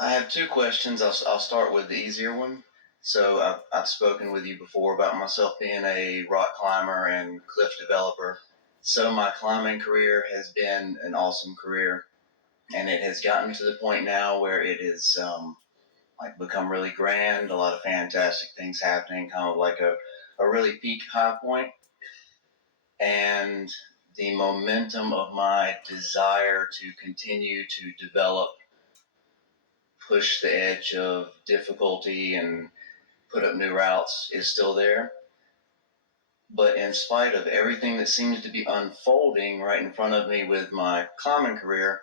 I have two questions. I'll start with the easier one. So I've spoken with you before about myself being a rock climber and cliff developer. So my climbing career has been an awesome career, and it has gotten to the point now where it is like become really grand. A lot of fantastic things happening, kind of like a really peak high point, and the momentum of my desire to continue to develop, push the edge of difficulty and put up new routes is still there. But in spite of everything that seems to be unfolding right in front of me with my climbing career,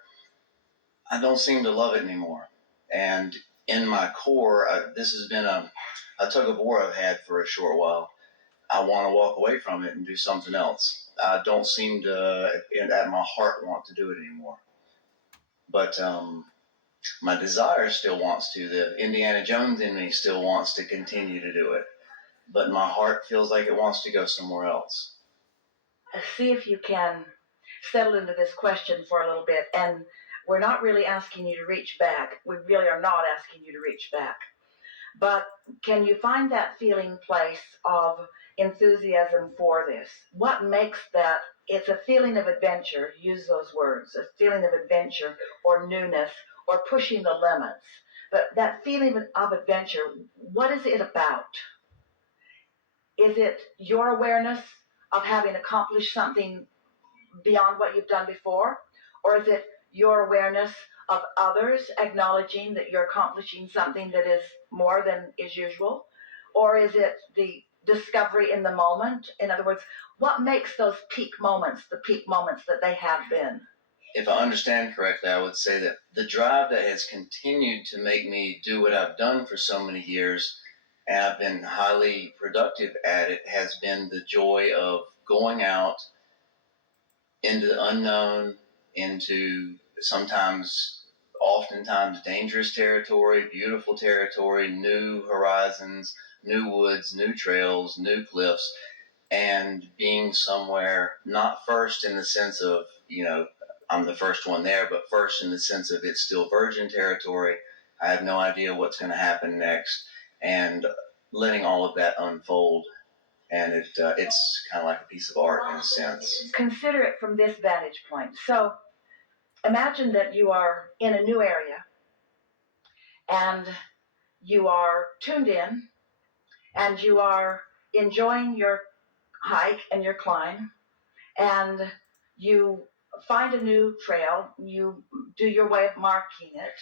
I don't seem to love it anymore. And in my core, this has been a tug of war I've had for a short while. I want to walk away from it and do something else. I don't seem to, at my heart, want to do it anymore. But my desire still wants to. The Indiana Jones in me still wants to continue to do it. But my heart feels like it wants to go somewhere else. See if you can settle into this question for a little bit. And we're not really asking you to reach back. We really are not asking you to reach back. But can you find that feeling place of enthusiasm for this? What makes that? It's a feeling of adventure, use those words, a feeling of adventure or newness or pushing the limits. But that feeling of adventure, what is it about? Is it your awareness of having accomplished something beyond what you've done before? Or is it your awareness of others acknowledging that you're accomplishing something that is more than is usual? Or is it the discovery in the moment? In other words, what makes those peak moments the peak moments that they have been? If I understand correctly, I would say that the drive that has continued to make me do what I've done for so many years, and I've been highly productive at it, has been the joy of going out into the unknown, into oftentimes dangerous territory, beautiful territory, new horizons, new woods, new trails, new cliffs, and being somewhere not first in the sense of, I'm the first one there, but first in the sense of it's still virgin territory. I have no idea what's going to happen next, and letting all of that unfold. And it's kind of like a piece of art in a sense. Consider it from this vantage point. So imagine that you are in a new area and you are tuned in and you are enjoying your hike and your climb, and you find a new trail, you do your way of marking it,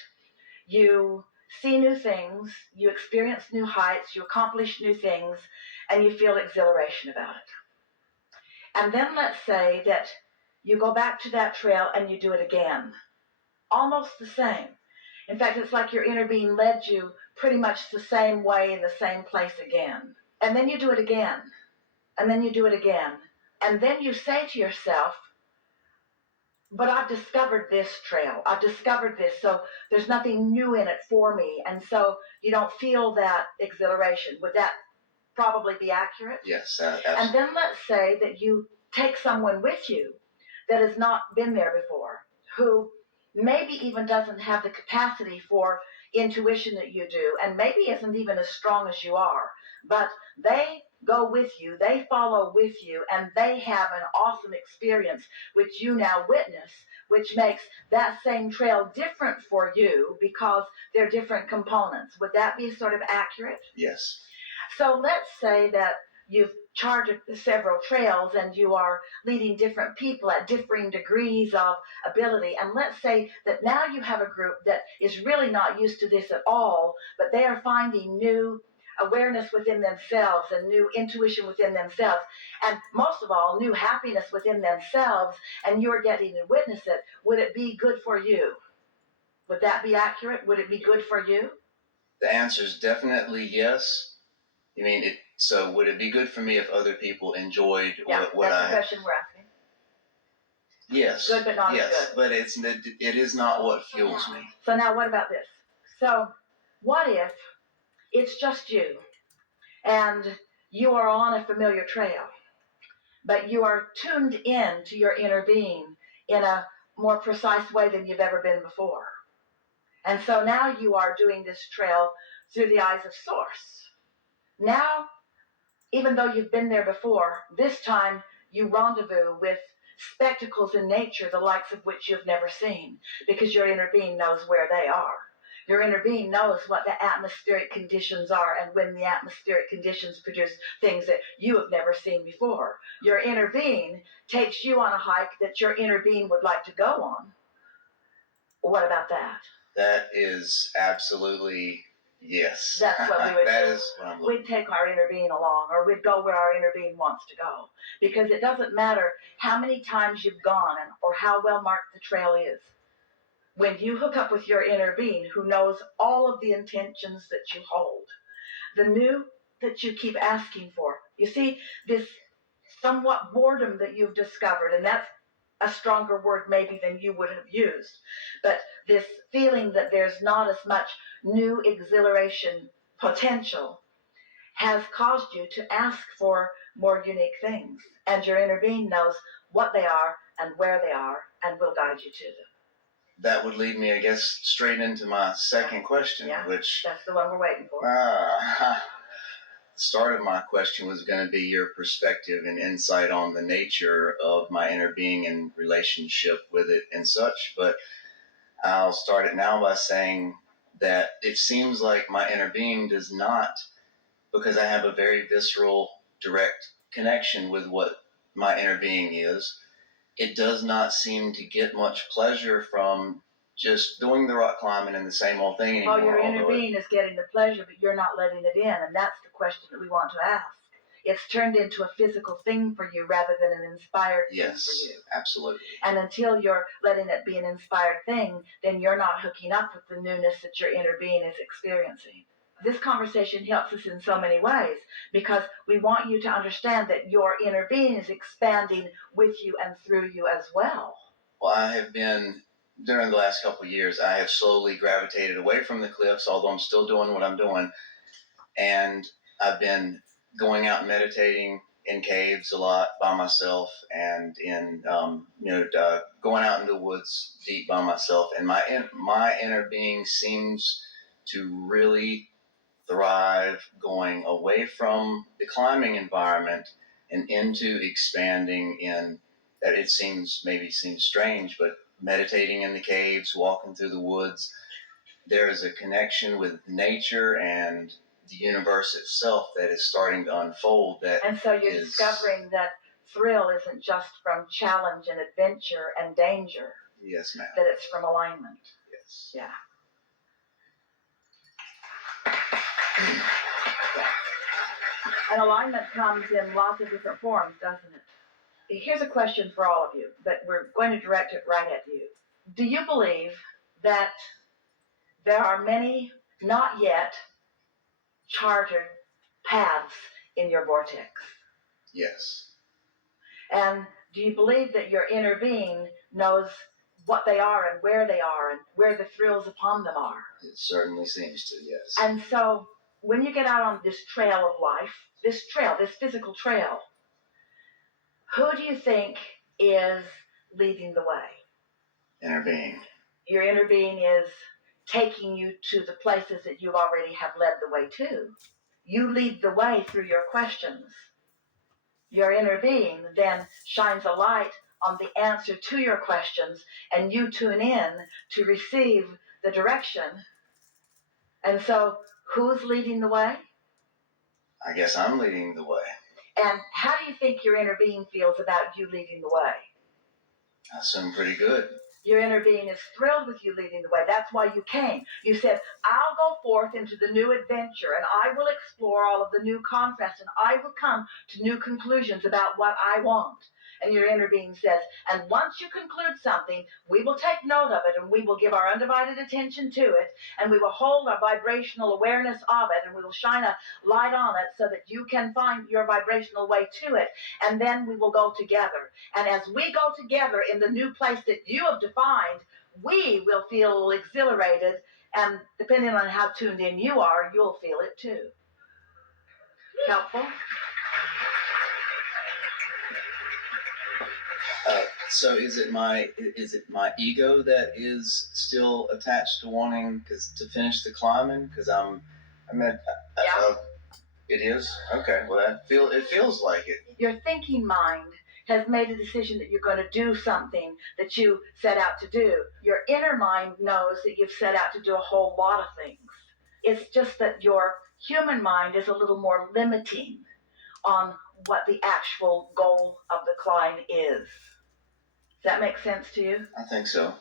you see new things, you experience new heights, you accomplish new things, and you feel exhilaration about it. And then let's say that you go back to that trail and you do it again, almost the same. In fact, it's like your inner being led you pretty much the same way in the same place again. And then you do it again, and then you do it again. And then you say to yourself, but I've discovered this trail. I've discovered this, so there's nothing new in it for me. And so you don't feel that exhilaration. Would that probably be accurate? Yes, absolutely. And then let's say that you take someone with you that has not been there before, who maybe even doesn't have the capacity for intuition that you do, and maybe isn't even as strong as you are, but they go with you, they follow with you, and they have an awesome experience which you now witness, which makes that same trail different for you because they're different components. Would that be sort of accurate? Yes. So let's say that you've charted several trails and you are leading different people at differing degrees of ability. And let's say that now you have a group that is really not used to this at all, but they are finding new awareness within themselves and new intuition within themselves, and most of all, new happiness within themselves, and you're getting to witness it. Would it be good for you? Would that be accurate? Would it be good for you? The answer is definitely yes. You mean it? So would it be good for me if other people enjoyed what that's the question we're asking. Yes. Good, but not yes, as good. But it is not what fuels me. So now what about this? So what if it's just you and you are on a familiar trail, but you are tuned in to your inner being in a more precise way than you've ever been before? And so now you are doing this trail through the eyes of Source. Now, even though you've been there before, this time you rendezvous with spectacles in nature, the likes of which you've never seen, because your inner being knows where they are. Your inner being knows what the atmospheric conditions are, and when the atmospheric conditions produce things that you have never seen before. Your inner being takes you on a hike that your inner being would like to go on. What about that? That is absolutely yes. That's what we would That do. is what I'm looking We'd take our inner being along, or we'd go where our inner being wants to go. Because it doesn't matter how many times you've gone or how well marked the trail is. When you hook up with your inner being who knows all of the intentions that you hold, the new that you keep asking for. You see, this somewhat boredom that you've discovered, and that's a stronger word maybe than you would have used, but this feeling that there's not as much new exhilaration potential has caused you to ask for more unique things. And your inner being knows what they are and where they are and will guide you to them. That would lead me, I guess, straight into my second question, which... That's the one we're waiting for. The start of my question was going to be your perspective and insight on the nature of my inner being and relationship with it and such, but I'll start it now by saying that it seems like my inner being does not, because I have a very visceral, direct connection with what my inner being is, it does not seem to get much pleasure from just doing the rock climbing and the same old thing anymore. Oh, your inner being is getting the pleasure, but you're not letting it in, and that's the question that we want to ask. It's turned into a physical thing for you rather than an inspired thing for you. Yes, absolutely. And until you're letting it be an inspired thing, then you're not hooking up with the newness that your inner being is experiencing. This conversation helps us in so many ways because we want you to understand that your inner being is expanding with you and through you as well. Well, I have been, during the last couple of years, I have slowly gravitated away from the cliffs, although I'm still doing what I'm doing. And I've been going out and meditating in caves a lot by myself and in, going out in the woods deep by myself. And my inner being seems to really thrive going away from the climbing environment and into expanding in that. It seems strange, but meditating in the caves, walking through the woods, there is a connection with nature and the universe itself that is starting to unfold. And so you're discovering that thrill isn't just from challenge and adventure and danger. Yes, ma'am. That it's from alignment. Yes. Yeah. And alignment comes in lots of different forms, doesn't it? Here's a question for all of you, but we're going to direct it right at you. Do you believe that there are many not yet chartered paths in your vortex? Yes. And do you believe that your inner being knows what they are and where the thrills upon them are? It certainly seems to, yes. And so when you get out on this trail of life, this physical trail, who do you think is leading the way? Inner being. Your inner being is taking you to the places that you already have led the way to. You lead the way through your questions. Your inner being then shines a light on the answer to your questions, and you tune in to receive the direction. And so, who's leading the way? I guess I'm leading the way. And how do you think your inner being feels about you leading the way? I assume pretty good. Your inner being is thrilled with you leading the way. That's why you came. You said, I'll go forth into the new adventure, and I will explore all of the new contrasts, and I will come to new conclusions about what I want. And your inner being says, and once you conclude something, we will take note of it, and we will give our undivided attention to it, and we will hold our vibrational awareness of it, and we will shine a light on it so that you can find your vibrational way to it, and then we will go together. And as we go together in the new place that you have defined, we will feel exhilarated, and depending on how tuned in you are, you'll feel it too. Helpful? So is it my ego that is still attached to wanting to finish the climbing? Because Yeah. it is okay. Well, it feels like it. Your thinking mind has made a decision that you're going to do something that you set out to do. Your inner mind knows that you've set out to do a whole lot of things. It's just that your human mind is a little more limiting on what the actual goal of the climb is. Does that make sense to you? I think so.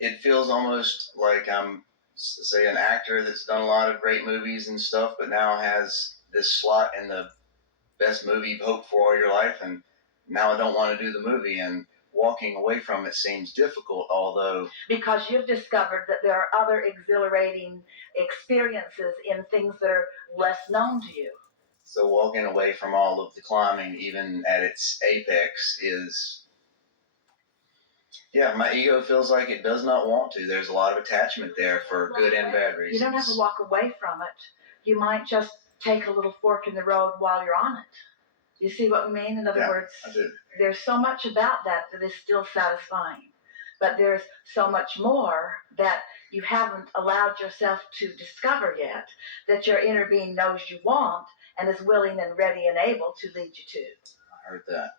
It feels almost like I'm, say, an actor that's done a lot of great movies and stuff, but now has this slot in the best movie you've hoped for all your life, and now I don't want to do the movie, and walking away from it seems difficult, although... Because you've discovered that there are other exhilarating experiences in things that are less known to you. So walking away from all of the climbing, even at its apex, is... Yeah, my ego feels like it does not want to. There's a lot of attachment there for good and bad reasons. You don't have to walk away from it. You might just take a little fork in the road while you're on it. You see what we mean? In other words, I do. There's so much about that is still satisfying. But there's so much more that you haven't allowed yourself to discover yet, that your inner being knows you want and is willing and ready and able to lead you to. I heard that.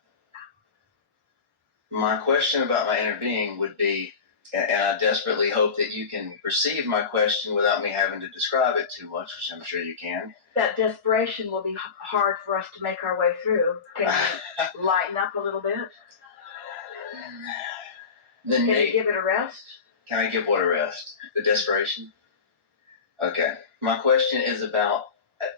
My question about my inner being would be, and I desperately hope that you can receive my question without me having to describe it too much, which I'm sure you can. That desperation will be hard for us to make our way through. Can you lighten up a little bit? Can you give it a rest? Can I give what a rest? The desperation? Okay. My question is about,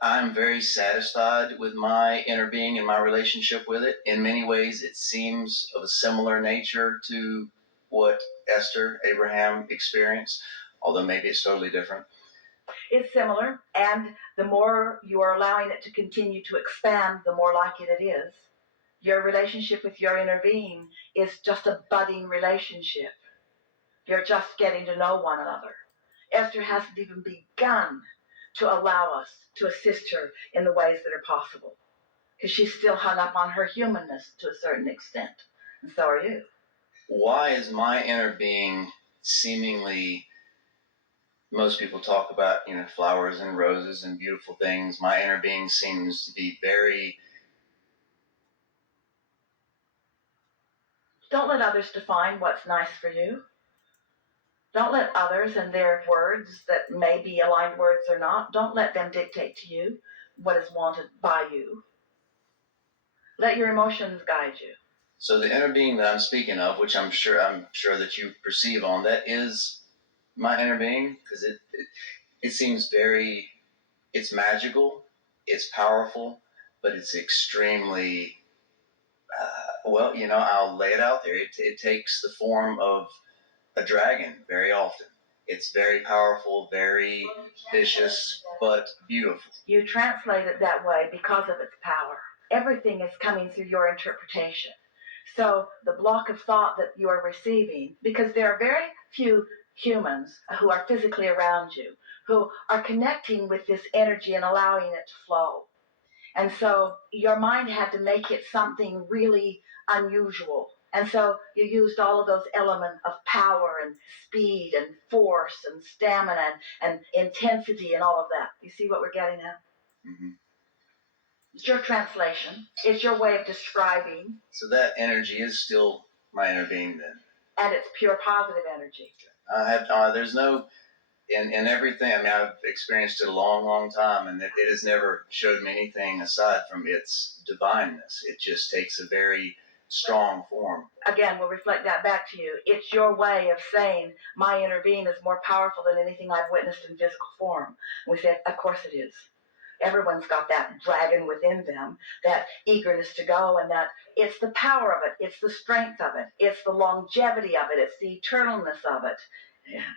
I'm very satisfied with my inner being and my relationship with it. In many ways, it seems of a similar nature to what Esther Abraham experienced, although maybe it's totally different. It's similar, and the more you are allowing it to continue to expand, the more like it is. Your relationship with your inner being is just a budding relationship. You're just getting to know one another. Esther hasn't even begun to allow us to assist her in the ways that are possible, because she's still hung up on her humanness to a certain extent, and so are you. Why is my inner being seemingly... Most people talk about, flowers and roses and beautiful things. My inner being seems to be very... Don't let others define what's nice for you. Don't let others and their words that may be aligned words or not, don't let them dictate to you what is wanted by you. Let your emotions guide you. So the inner being that I'm speaking of, which I'm sure that you perceive on, that is my inner being, because it seems very... It's magical, it's powerful, but it's extremely... I'll lay it out there. It takes the form of a dragon very often. It's very powerful, very vicious, but beautiful. You translate it that way because of its power. Everything is coming through your interpretation. So the block of thought that you are receiving, because there are very few humans who are physically around you, who are connecting with this energy and allowing it to flow. And so your mind had to make it something really unusual. And so you used all of those elements of power and speed and force and stamina and intensity and all of that. You see what we're getting at? Mm-hmm. It's your translation. It's your way of describing. So that energy is still my inner being then. And it's pure positive energy. There's no... In everything, I've experienced it a long, long time, and it has never showed me anything aside from its divineness. It just takes a very strong form. Again, we'll reflect that back to you. It's your way of saying, my inner being is more powerful than anything I've witnessed in physical form. And we said, of course it is. Everyone's got that dragon within them, that eagerness to go, and that it's the power of it, it's the strength of it, it's the longevity of it, it's the eternalness of it. Yeah.